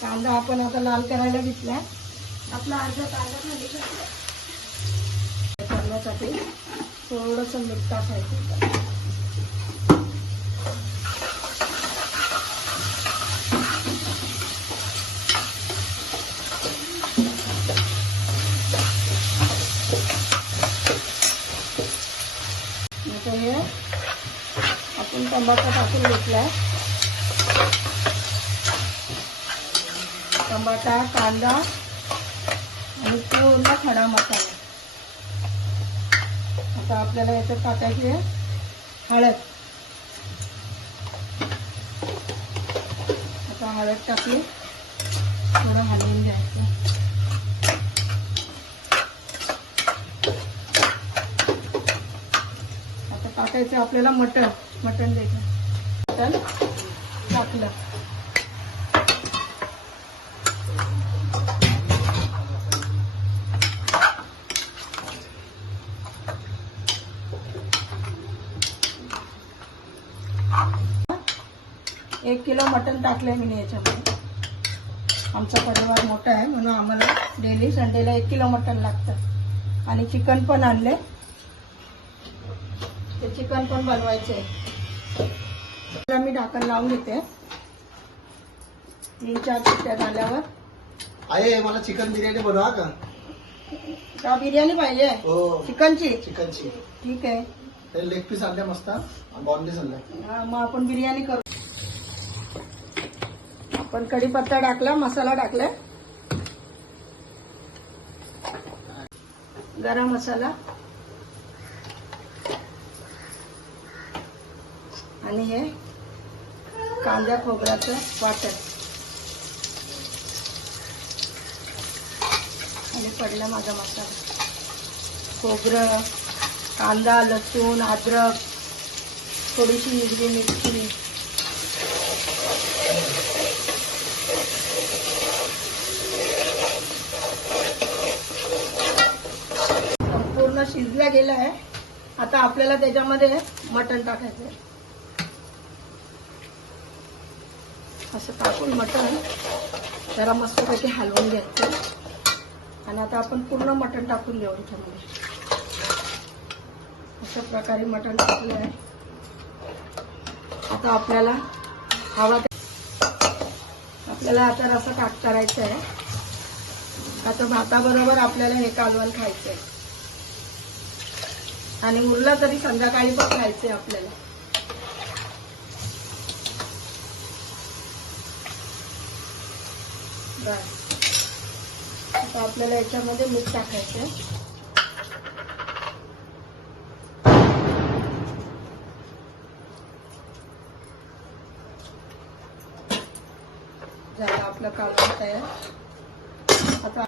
कांदा आपण आता लाल करायला घेतला. आपला अर्धा कांदा खाली घातला. करण्यासाठी थोडस मीठ टाकायचं आपण टमाटा टाकून घेतला. टमाटा कांदा आणि पूर्ण खडा मसाला. आता आपल्याला याच्यात टाकायची आहे हळद. आता हळद टाकली थोडं हलवून घ्यायचं. आता टाकायचं आपल्याला मटण मटण द्यायचं. मटण टाकलं. एक किलो मटण टाकलंय मी याच्यामध्ये. आमचा परिवार मोठा आहे म्हणून आम्हाला डेली संडेला एक किलो मटण लागतं. आणि चिकन पण आणले ते चिकन पण बनवायचे मी ढाकण लावून घेते. तीन चार सुट्ट्या झाल्यावर आहे मला चिकन बिर्याणी बनवा का? का बिर्याणी पाहिजे? हो. चिकनची चिकनची ठीक आहे. ते लेग पीस आणले मस्त. बॉन्डलेस आणले. हा, मग आपण बिर्याणी करू. आपण कढीपत्ता टाकला मसाला टाकलाय गरम मसाला. आणि हे कांद्या खोबऱ्याचं वाटण. आणि पडला माझा मसाला खोबरं कांदा लसूण अद्रक थोडीशी हिरवी मिरची. संपूर्ण शिजला गेला आहे. आता आपल्याला त्याच्यामध्ये मटण टाकायचं आहे. असं टाकून मटण जरा मस्तपैकी हलवून घ्यायचं आणि आता आपण पूर्ण मटण टाकून देऊ याच्यामध्ये अशा प्रकारे मटण टाकलं आहे. आता आपल्याला हवा आपल्याला आता रसा टाक करायचं आहे. आता भाताबरोबर आपल्याला हे कालवण खायचं आहे आणि उरला तरी संध्याकाळी पण खायचं आहे आपल्याला. बरं. आता आपल्याला याच्यामध्ये मीठ टाकायचं आहे झालं आपलं कालवण तयार.